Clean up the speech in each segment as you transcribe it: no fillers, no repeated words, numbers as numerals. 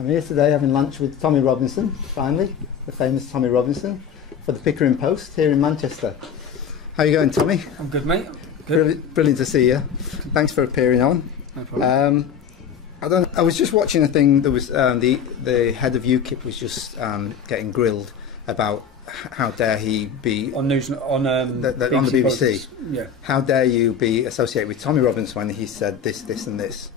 I'm here today having lunch with Tommy Robinson, finally, the famous Tommy Robinson, for the Pickering Post here in Manchester. How are you going, Tommy? I'm good, mate. Good. Brilliant to see you. Thanks for appearing on. No problem. I was just watching a thing that was the head of UKIP was just getting grilled about how dare he be on news on the BBC. Politics. Yeah. How dare you be associated with Tommy Robinson when he said this, this, and this?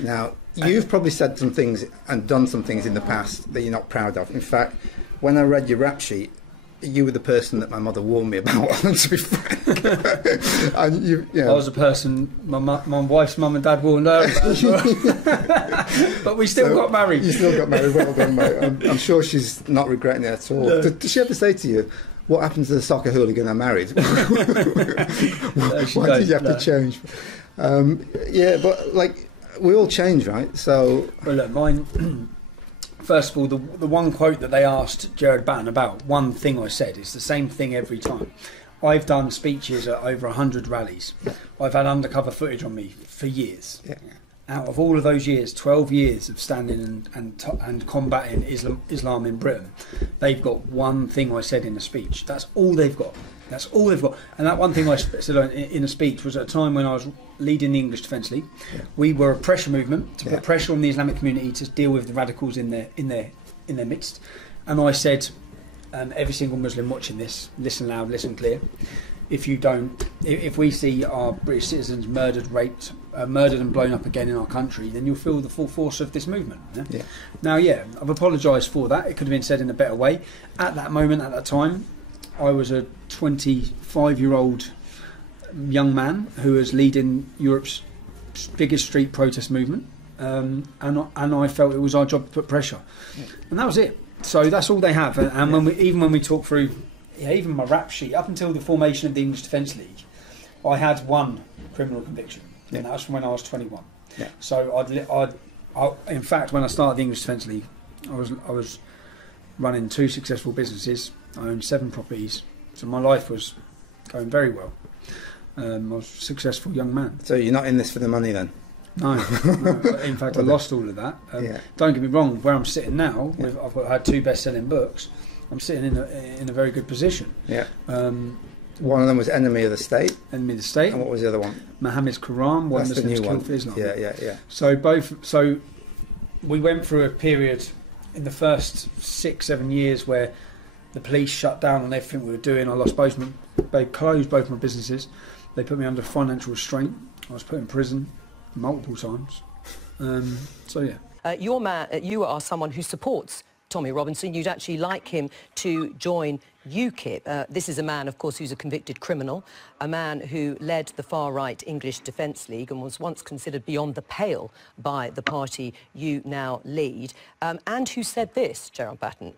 Now, you've probably said some things and done some things in the past that you're not proud of. In fact, when I read your rap sheet, you were the person that my mother warned me about, to be frank. And I was a person my wife's mum and dad warned her about as well. But we still got married. You still got married, well done, mate. I'm sure she's not regretting it at all. No. Did she ever say to you, what happens to the soccer hooligan I married? Why did you have to change? But like, we all change, right? So, well, look, mine. First of all, the one quote that they asked Gerard Batten about, one thing I said, is the same thing every time. I've done speeches at over 100 rallies. I've had undercover footage on me for years. Yeah. Out of all of those years, 12 years of standing and combating Islam in Britain, they've got one thing I said in a speech. That's all they've got. That's all they've got. And that one thing I said in a speech was at a time when I was leading the English Defence League. Yeah. We were a pressure movement to put pressure on the Islamic community to deal with the radicals in their midst. And I said, every single Muslim watching this, listen loud, listen clear. If we see our British citizens murdered, raped, murdered and blown up again in our country, then you'll feel the full force of this movement. Yeah? Yeah. Now, I've apologised for that. It could have been said in a better way. At that moment, at that time, I was a 25-year-old young man who was leading Europe's biggest street protest movement, and I felt it was our job to put pressure, and that was it. So that's all they have. And when we talk through, even my rap sheet, up until the formation of the English Defence League, I had one criminal conviction, and that was from when I was 21. Yeah. So in fact, when I started the English Defence League, I was running 2 successful businesses. I owned 7 properties, so my life was going very well. I was a successful young man. So you're not in this for the money then? No. In fact, I lost all of that. Don't get me wrong. Where I'm sitting now, I've had 2 best-selling books. I'm sitting in a very good position. Yeah. One of them was Enemy of the State. Enemy of the State. And what was the other one? Muhammad's Quran. Why Muslims kill for Islam. Yeah. So we went through a period in the first 6-7 years where the police shut down on everything we were doing. They closed both my businesses. They put me under financial restraint. I was put in prison multiple times. You are someone who supports Tommy Robinson. You'd actually like him to join UKIP. This is a man, of course, who's a convicted criminal, a man who led the far-right English Defence League and was once considered beyond the pale by the party you now lead, and who said this, Gerard Batten: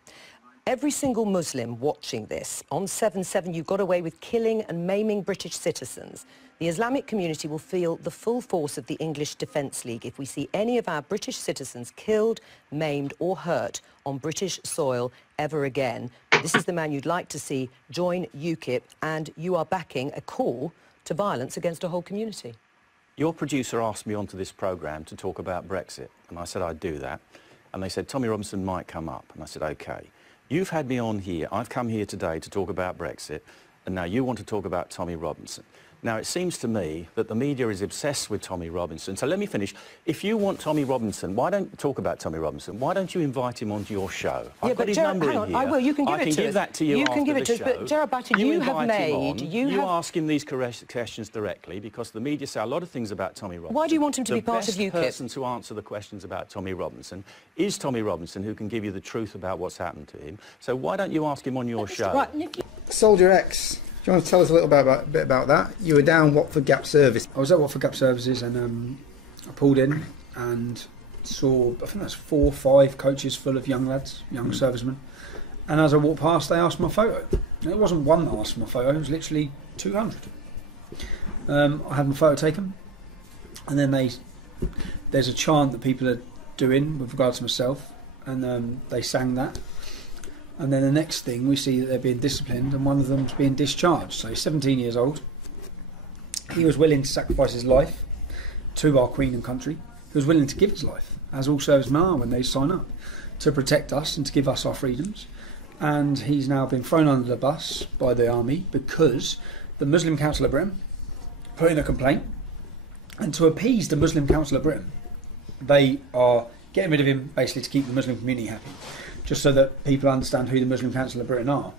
every single Muslim watching this, on 7/7 you got away with killing and maiming British citizens. The Islamic community will feel the full force of the English Defence League if we see any of our British citizens killed, maimed or hurt on British soil ever again. This is the man you'd like to see join UKIP, and you are backing a call to violence against a whole community. Your producer asked me onto this programme to talk about Brexit, and I said I'd do that. And they said Tommy Robinson might come up, and I said OK. You've had me on here, I've come here today to talk about Brexit, and now you want to talk about Tommy Robinson. Now, it seems to me that the media is obsessed with Tommy Robinson. So let me finish. If you want Tommy Robinson, why don't you talk about Tommy Robinson? Why don't you invite him onto your show? Yeah, I've got his number in here. I will. You can give it to us. I can give that to you after the show. You can give it to us. But Gerard Batten, you have made... You ask him these questions directly, because the media say a lot of things about Tommy Robinson. Why do you want him to be part of UKIP? The best person to answer the questions about Tommy Robinson is Tommy Robinson, who can give you the truth about what's happened to him. So why don't you ask him on your show? Right. Soldier X. Do you want to tell us a little bit about that? You were down Watford Gap Service. I was at Watford Gap Services, and I pulled in and saw, I think that's 4 or 5 coaches full of young lads, young servicemen. And as I walked past, they asked for my photo. And it wasn't one that asked for my photo, it was literally 200. I had my photo taken, and then there's a chant that people are doing with regards to myself, and they sang that. And then the next thing, we see that they're being disciplined, and one of them's being discharged. So he's 17 years old. He was willing to sacrifice his life to our Queen and country. who's willing to give his life, as all servicemen are when they sign up, to protect us and to give us our freedoms. And he's now been thrown under the bus by the army because the Muslim Council of Britain put in a complaint, and to appease the Muslim Council of Britain, they are getting rid of him basically to keep the Muslim community happy, just so that people understand who the Muslim Council of Britain are.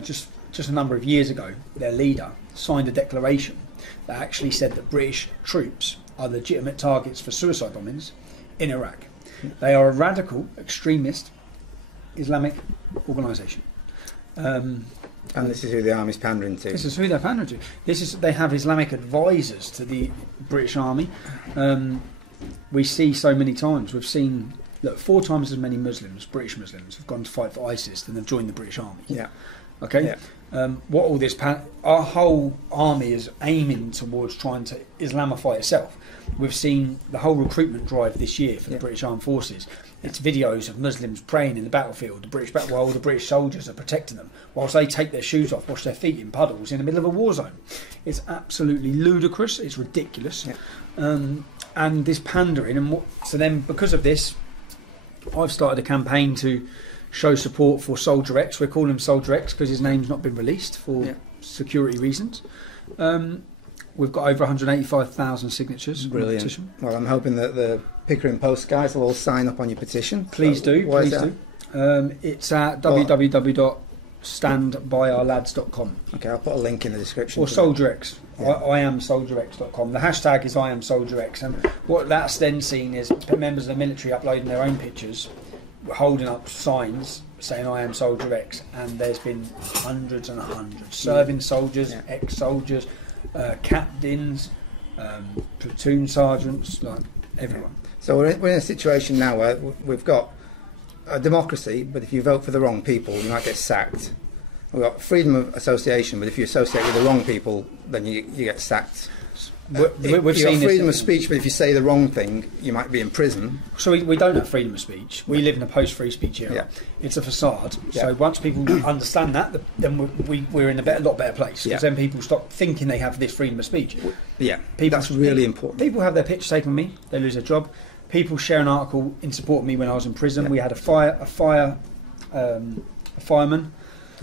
Just a number of years ago, their leader signed a declaration that actually said that British troops are legitimate targets for suicide bombings in Iraq. They are a radical, extremist, Islamic organisation. And this is who the army's pandering to. This is who they're pandering to. They have Islamic advisors to the British Army. We see so many times. We've seen 4 times as many Muslims, British Muslims, have gone to fight for ISIS than have joined the British Army. Yeah. Okay. Yeah. What all this? Our whole army is aiming towards trying to Islamify itself. We've seen the whole recruitment drive this year for the British Armed Forces. It's videos of Muslims praying in the battlefield, while the British soldiers are protecting them, whilst they take their shoes off, wash their feet in puddles in the middle of a war zone. It's absolutely ludicrous. It's ridiculous. Yeah. And this pandering, so then because of this, I've started a campaign to show support for Soldier X. We're calling him Soldier X because his name's not been released for security reasons. We've got over 185,000 signatures. Brilliant. On the petition. Well, I'm hoping that the Pickering Post guys will all sign up on your petition. Please do. Please do. It's at www.standbyourlads.com. Okay, I'll put a link in the description. Or Soldier X. Yeah. I am SoldierX.com. The hashtag is I am Soldier X, and what that's then seen is members of the military uploading their own pictures, holding up signs saying I am Soldier X, and there's been hundreds and hundreds. Serving soldiers, ex-soldiers, captains, platoon sergeants, like everyone. So we're in a situation now where we've got a democracy, but if you vote for the wrong people, you might get sacked. We've got freedom of association, but if you associate with the wrong people, then you get sacked. We've seen freedom of speech, but if you say the wrong thing, you might be in prison. So we don't have freedom of speech. We live in a post-free speech era. Yeah. It's a facade. Yeah. So once people understand that, then we're in a lot better place. Because then people stop thinking they have this freedom of speech. Yeah, that's really important. People have their picture taken of me. They lose their job. People share an article in support of me when I was in prison. Yeah. We had a fireman.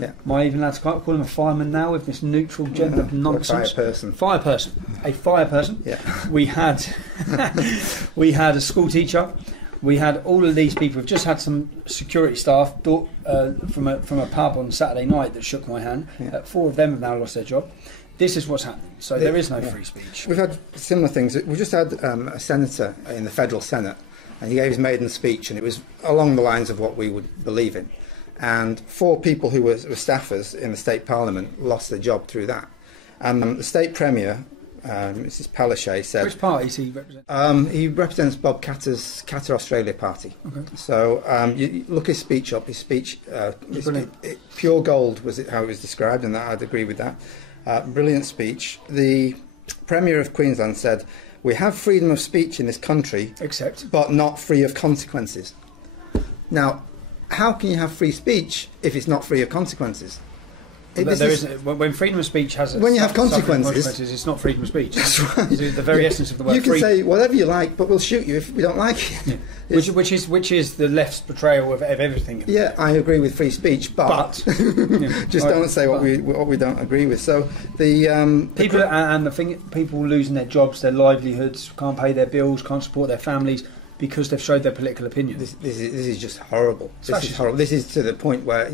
Yeah. Am I even allowed to call him a fireman now with this neutral gender nonsense? A fire person. A fire person. Yeah. We had a school teacher. We had all of these people. We've just had some security staff from a pub on Saturday night that shook my hand. Yeah. 4 of them have now lost their job. This is what's happening. So there is no free speech. We've had similar things. We just had a senator in the federal Senate, and he gave his maiden speech, and it was along the lines of what we would believe in. And 4 people who were staffers in the state parliament lost their job through that. And the state premier, Mrs. Palaszczuk, said... Which party does he represent? He represents Bob Katter's Katter Australia Party. Okay. So you look his speech up. His speech, pure gold was how it was described, and I'd agree with that. Brilliant speech. The Premier of Queensland said, "We have freedom of speech in this country, but not free of consequences." Now, how can you have free speech if it's not free of consequences? When freedom of speech has when you have consequences, it's not freedom of speech. That's right. It's the very essence of the word. You can say whatever you like, but we'll shoot you if we don't like it. Yeah. Which is the left's portrayal of everything. Yeah, I agree with free speech, but just don't say what we don't agree with. So people losing their jobs, their livelihoods, can't pay their bills, can't support their families, because they've showed their political opinion. This is just horrible. This is horrible. This is to the point where,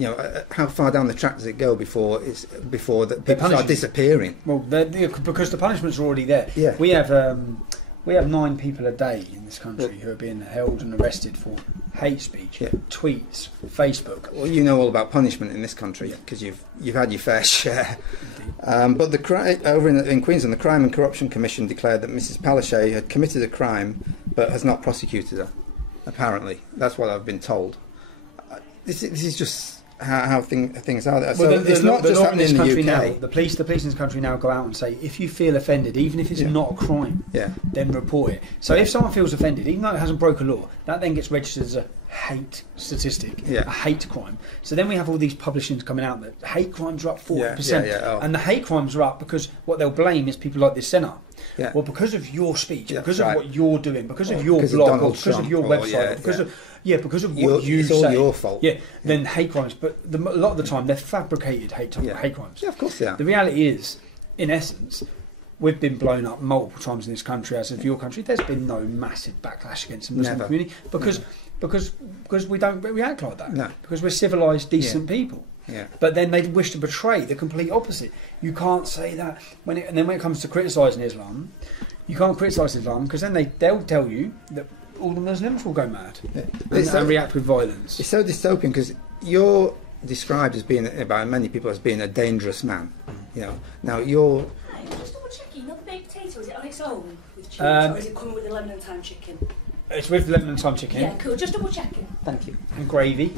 how far down the track does it go before people start disappearing? Well, because the punishments are already there. Yeah. We have 9 people a day in this country who are being held and arrested for hate speech, tweets, Facebook. Well, you know all about punishment in this country because you've had your fair share. But over in Queensland, the Crime and Corruption Commission declared that Mrs. Palaszczuk had committed a crime but has not prosecuted her. Apparently, that's what I've been told. This is just how things are there. Well, So it's not just happening in the UK. now. The police in this country now go out and say, if you feel offended, even if it's not a crime, then report it. So if someone feels offended, even though it hasn't broken law, that then gets registered as a hate statistic, a hate crime. So then we have all these publishings coming out that hate crimes are up 40%, and the hate crimes are up because what they'll blame is people like this senator. Yeah. Well, because of your speech, because of what you're doing, because of your blog, or because of your website, because of what you say. It's all your fault. Yeah, then hate crimes. But a lot of the time, they're fabricated hate crimes. Yeah, of course they are. The reality is, in essence, we've been blown up multiple times in this country, as of your country. There's been no massive backlash against the Muslim community because we don't react like that. No. Because we're civilised, decent people. Yeah. But then they wish to portray the complete opposite. You can't say that and then when it comes to criticising Islam, you can't criticise Islam because then they'll tell you that all the Muslims will go mad and react with violence. It's so dystopian because you're described as being, by many people, as being a dangerous man. You know, now you're. Just double checking, not the baked potato, is it on its own with cheese, or is it coming with the lemon and thyme chicken? It's with lemon and thyme chicken. Yeah, cool. Just double checking. Thank you. And gravy.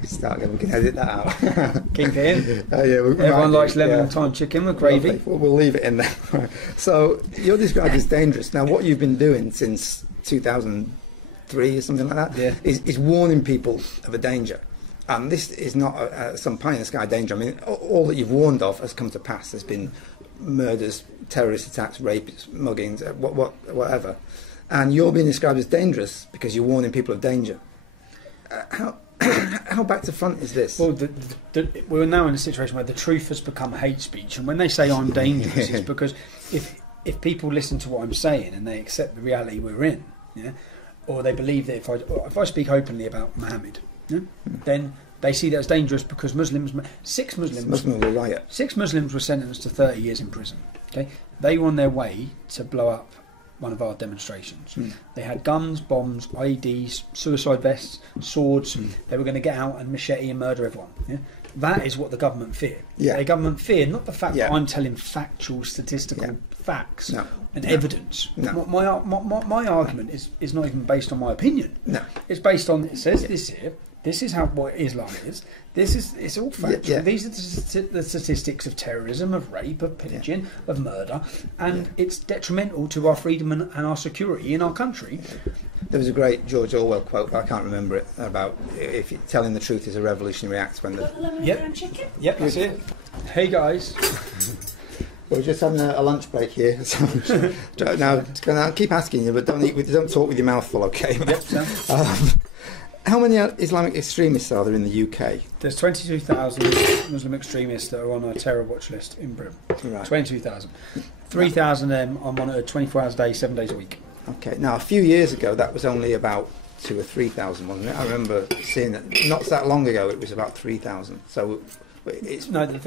We can edit that out. Keep it in. Everyone likes lemon and thyme chicken with gravy. We'll leave it in there. So you're described as dangerous. Now, what you've been doing since 2003 or something like that is warning people of a danger. And this is not some pie-in-the-sky danger. I mean, all that you've warned of has come to pass. There's been murders, terrorist attacks, rapes, muggings, whatever. And you're being described as dangerous because you're warning people of danger. How back to front is this? Well, we're now in a situation where the truth has become hate speech, and when they say I'm dangerous, it's because if people listen to what I'm saying and they accept the reality we're in, or they believe that if I speak openly about Muhammad, then they see that as dangerous because six Muslims were riot. 6 Muslims were sentenced to 30 years in prison. Okay, they were on their way to blow up one of our demonstrations. They had guns, bombs, IEDs, suicide vests, swords. They were going to get out and machete and murder everyone. That is what the government fear. The government fear not the fact that I'm telling factual, statistical facts and evidence. No. My argument is not even based on my opinion. No. It's based on, it says this here. This is what Islam is. It's all factual. These are the statistics of terrorism, of rape, of pillaging, of murder, and it's detrimental to our freedom and our security in our country. There was a great George Orwell quote, but I can't remember it, about if telling the truth is a revolutionary act when the... Yep, that's it. Hey guys. We're just having a lunch break here. So now, I'll keep asking you, but don't talk with your mouth full, okay? Yep, how many Islamic extremists are there in the UK? There's 22,000 Muslim extremists that are on a terror watch list in Britain. Right. 22,000. 3,000 of them are monitored 24 hours a day, 7 days a week. Okay. Now, a few years ago, that was only about 2,000 or 3,000, wasn't it? I remember seeing it. Not that long ago, it was about 3,000. So it's... No, the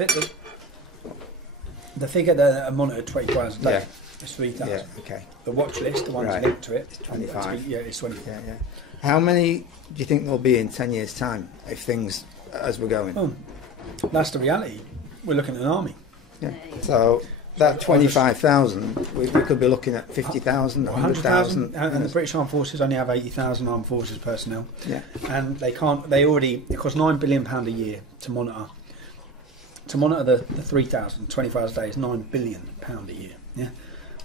figure that are monitored 24 hours a day is 3,000. Yeah, okay. The watch list, the ones linked to it, is 25. It's 25. Yeah. How many do you think there'll be in 10 years' time if things as we're going? Oh, that's the reality. We're looking at an army. Yeah. So that 25,000, we could be looking at 50,000, 100,000. And the British Armed Forces only have 80,000 armed forces personnel. Yeah. And it costs £9 billion a year to monitor. To monitor the 3,000, 24 hours a day is £9 billion a year. Yeah.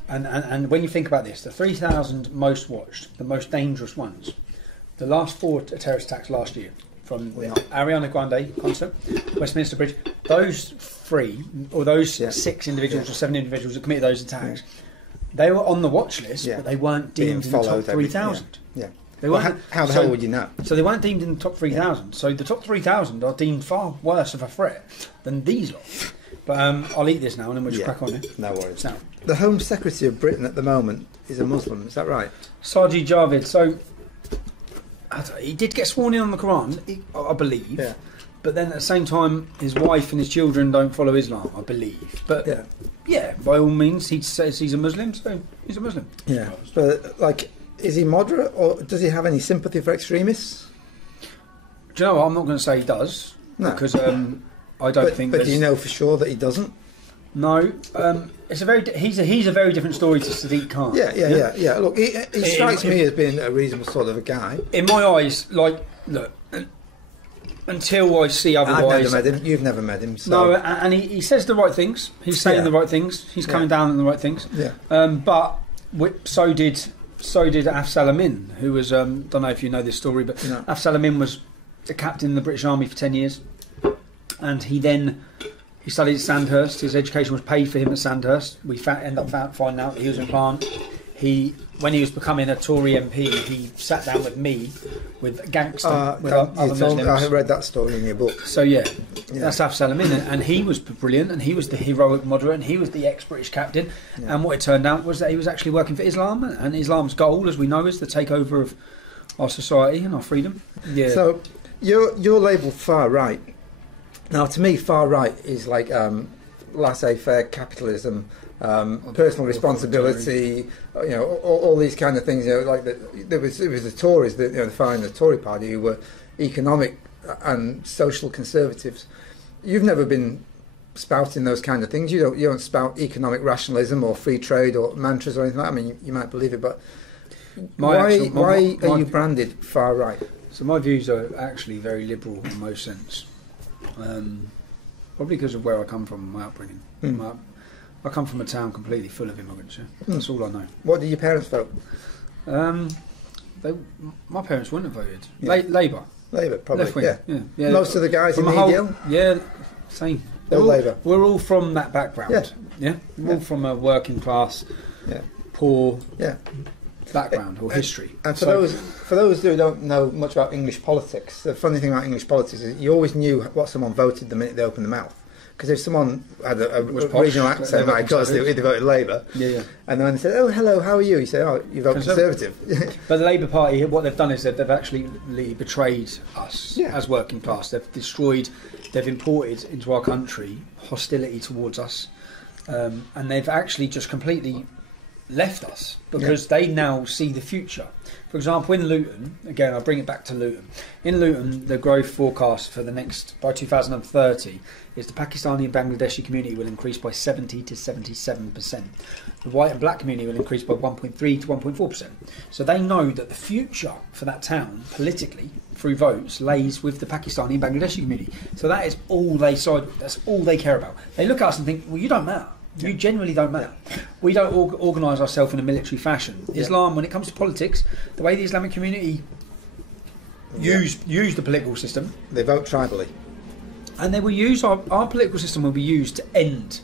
And when you think about this, the 3,000 most watched, the most dangerous ones, the last 4 terrorist attacks last year, from the Ariana Grande concert, Westminster Bridge, those 6 individuals or 7 individuals that committed those attacks, they were on the watch list, but they weren't deemed in the top 3,000. They weren't. How the hell would you know? So they weren't deemed in the top 3,000. So the top 3,000 are deemed far worse of a threat than these lot. But I'll eat this now and then we'll just crack on it. No worries. So, the Home Secretary of Britain at the moment is a Muslim, is that right? Sajid Javid. So he did get sworn in on the Quran, I believe. Yeah. But then at the same time, his wife and his children don't follow Islam, I believe. But by all means, he says he's a Muslim, so he's a Muslim. Yeah. But is he moderate, or does he have any sympathy for extremists? Do you know what? I'm not going to say he does. No. Because I don't think. But do you know for sure that he doesn't? No. He's a very different story to Sadiq Khan. Yeah. Look, he strikes me as being a reasonable sort of a guy. In my eyes, look, until I see I've otherwise. never met him. You've never met him. So. No, and he says the right things. He's saying the right things. He's coming down on the right things. Yeah. But so did Afzal Amin, who was don't know if you know this story, but Afzal Amin was a captain in the British Army for 10 years, and he studied at Sandhurst. His education was paid for him at Sandhurst. We end up finding out he was in plant. When he was becoming a Tory MP, he sat down with me, with gangster, with other Muslims. I read that story in your book. So that's Afzal Amin, and he was brilliant, and he was the heroic moderate, and he was the ex-British captain. Yeah. And what it turned out was that he was actually working for Islam, and Islam's goal, as we know, is the takeover of our society and our freedom. Yeah. So you're labelled far right. Now, to me, far right is like laissez-faire capitalism. Personal responsibility, all these kind of things. Like it was the Tories, the Tory party, who were economic and social conservatives. You've never been spouting those kind of things. You don't spout economic rationalism or free trade or mantras or anything like that. I mean, you might believe it, but why are you branded far right? So my views are actually very liberal in most sense. Probably because of where I come from, my upbringing. I come from a town completely full of immigrants. That's all I know. What did your parents vote? My parents wouldn't have voted. Labour, probably. Yeah. Most of the guys in media. Same. Labour. We're all from that background. We're all from a working class, poor background or history. And for those who don't know much about English politics, the funny thing about English politics is you always knew what someone voted the minute they opened their mouth. Because if someone had a regional accent like us, they voted Labour. And then they said, "Oh, hello, how are you?" You say, "Oh, you vote Conservative." But the Labour Party, what they've done is that they've actually betrayed us as working class. They've imported into our country hostility towards us, and they've actually just completely left us because they now see the future. For example, in Luton, again, I'll bring it back to Luton. In Luton, the growth forecast for by 2030 is the Pakistani and Bangladeshi community will increase by 70 to 77%. The white and black community will increase by 1.3 to 1.4%. So they know that the future for that town, politically, through votes, lays with the Pakistani and Bangladeshi community. So that is all they side. That's all they care about. They look at us and think, well, you don't matter. You generally don't matter. We don't organise ourselves in a military fashion. Islam, when it comes to politics, the way the Islamic community use the political system, they vote tribally, and they will use our political system will be used to end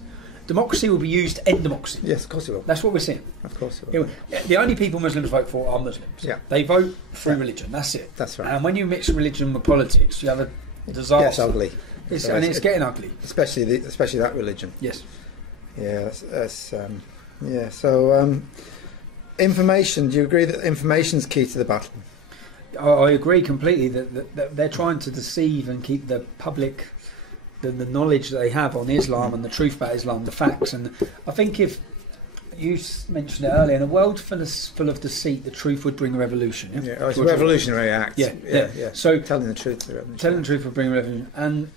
democracy. Will be used to end democracy. Yes, of course it will. That's what we're seeing. Of course it will. The only people Muslims vote for are Muslims. Yeah. They vote through religion. That's it. That's right. And when you mix religion with politics, you have a disaster. Yes, ugly. It's getting ugly. Especially that religion. Yes. Yeah, So, information. Do you agree that information's key to the battle? I agree completely that they're trying to deceive and keep the public the knowledge that they have on Islam and the truth about Islam, the facts. And I think if you mentioned it earlier, in a world full of deceit, the truth would bring a revolution. It's a revolutionary act. Yeah. So telling the truth would bring a revolution. And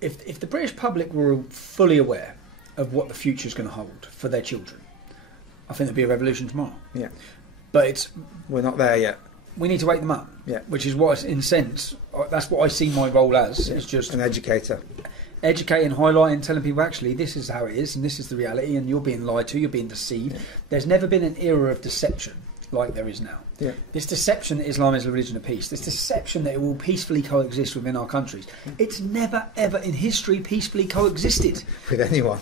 if the British public were fully aware of what the future is going to hold for their children, I think there'd be a revolution tomorrow. Yeah, but we're not there yet. We need to wake them up. Yeah, which is what, in a sense, that's what I see my role as. It's just an educator, educating, highlighting, telling people actually this is how it is and this is the reality, and you're being lied to, you're being deceived. Yeah. There's never been an era of deception like there is now. Yeah. This deception that Islam is a religion of peace, this deception that it will peacefully coexist within our countries, it's never ever in history peacefully coexisted with anyone.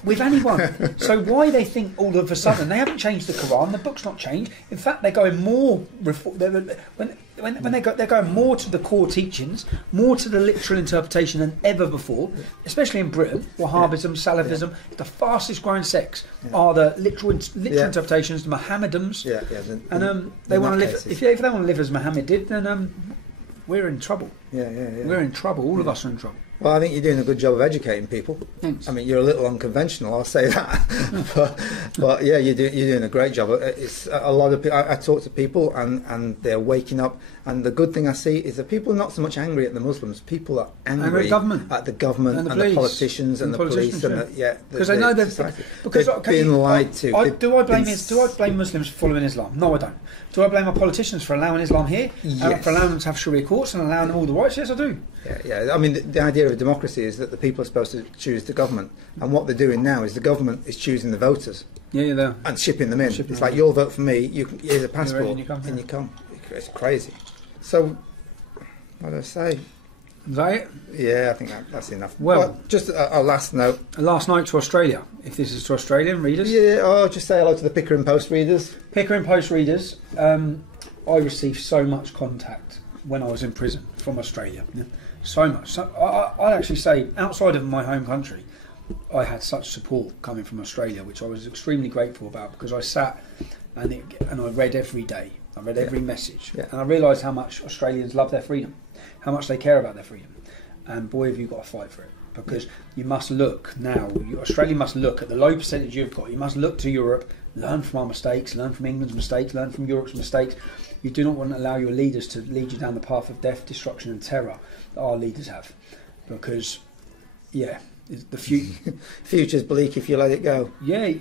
So why they think all of a sudden they haven't changed the Quran, the book's not changed. In fact, they're going more they're going more to the core teachings, more to the literal interpretation than ever before, especially in Britain. Wahhabism, Salafism, the fastest growing sects are the literal interpretations, the Mohammedans. They want to live. If they want to live as Muhammad did, then we're in trouble. Yeah. We're in trouble. All of us are in trouble. Well, I think you're doing a good job of educating people. Thanks. I mean, you're a little unconventional, I'll say that. but yeah, you're doing a great job. It's a lot of people. I talk to people, and they're waking up. And the good thing I see is that people are not so much angry at the Muslims. People are angry at the government and the politicians and the police and because they know they're being lied to. Do I blame Muslims for following Islam? No, I don't. Do I blame our politicians for allowing Islam here? Yes. For allowing them to have Sharia courts and allowing them all the rights? Yes, I do. Yeah. I mean, the idea of a democracy is that the people are supposed to choose the government, and what they're doing now is the government is choosing the voters. Yeah, and shipping them in. It's like, you'll vote for me. Here's a passport, and you come. It's crazy. So, what do I say? Is that it? Yeah, I think that's enough. Well, just a last note. A last note to Australia, if this is to Australian readers. Yeah, just say hello to the Pickering Post readers. Pickering Post readers. I received so much contact when I was in prison from Australia. Yeah? So much. So, I actually say, outside of my home country, I had such support coming from Australia, which I was extremely grateful about, because I sat and I read every day. I read every message, and I realised how much Australians love their freedom, how much they care about their freedom, and boy, have you got to fight for it, because you must look now. Australia must look at the low percentage you've got. You must look to Europe, learn from our mistakes, learn from England's mistakes, learn from Europe's mistakes. You do not want to allow your leaders to lead you down the path of death, destruction, and terror that our leaders have, because, the future's bleak if you let it go. Yeah.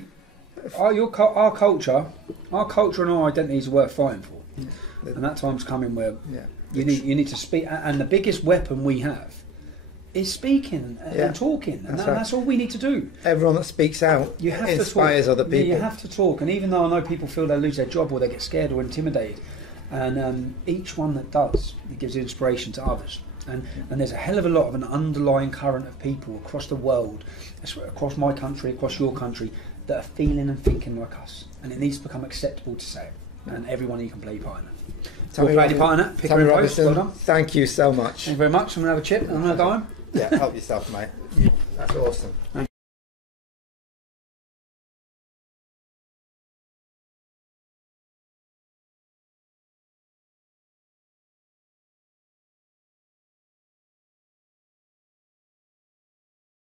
Our culture and our identities are worth fighting for, and that time's coming where you need to speak. And the biggest weapon we have is speaking and talking, and that's all we need to do. Everyone that speaks out inspires other people. Yeah, you have to talk, and even though I know people feel they lose their job or they get scared or intimidated, and each one that does, it gives inspiration to others. And there's a hell of a lot of an underlying current of people across the world, across my country, across your country, that are feeling and thinking like us, and it needs to become acceptable to say it, and everyone you can play your part in it. Tommy Robinson, thank you so much. Thank you very much. I'm going to have a chip and I'm going to go home. Yeah, help yourself, mate. That's awesome.